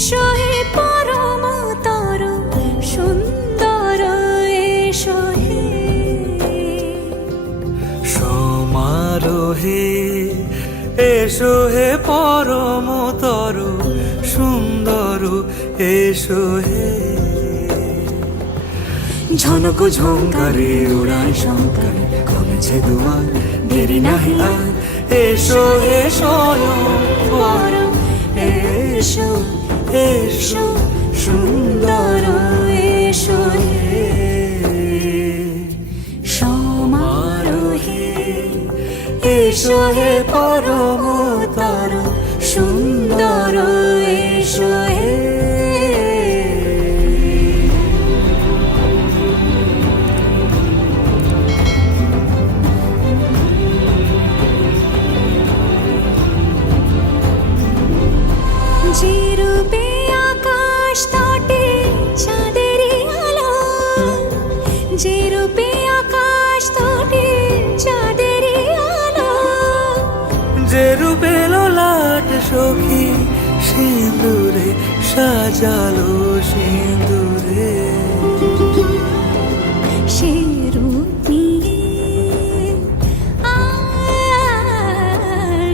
এসো হে পরম তর সুন্দর এসো হে সমারোহে এসো হে পরমতর সুন্দর এসো হে ঝনক ঝঙ্কারে উড়ায় শঙ্কর খুলেছে দুয়ার দেরি নাহি আর এসো হে স্বয়ং পরম এসো এসো সুন্দর এসো হে সমারোহে এসো হে পরমতর সুন্দর এসো হে যে রূপে আকাশ তটে চাঁদেরই আলো যে রূপে আকাশ তটে চাঁদেরই আলো যে রূপে ললাট সখী সিঁদুরে সাজালো সিঁদুরে সে রূপ নিয়ে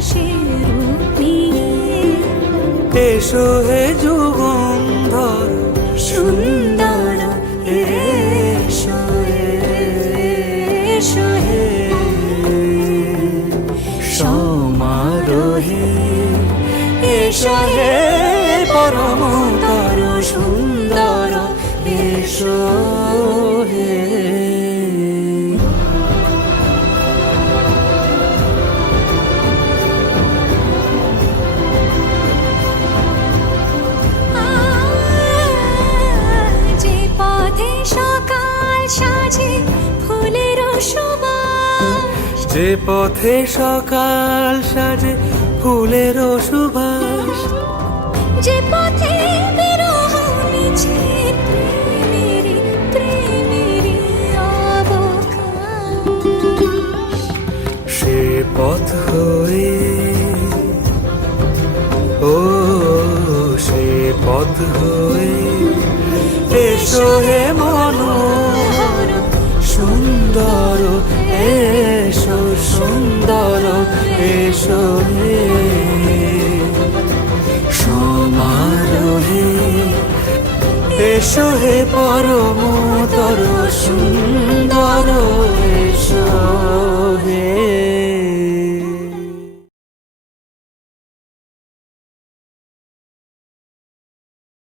সে রূপ নিয়ে এসো হে যুগন্ধর সুন্দর এসো এসো হে সমারোহে এসো হে পরমতর সুন্দর এসো হে যে পথে সকাল সাজে ফুলের সুবাস যে পথে সকাল সাজে ফুলের সুবাস যে পথে বিরহ মিছে প্রেমেরই প্রেমেরই অবকাশ সে পথ হয়ে ও সে পথ হয়ে এসো হে মনোহর সুন্দর এসো সুন্দর এসো হে সমারোহে এসো হে পর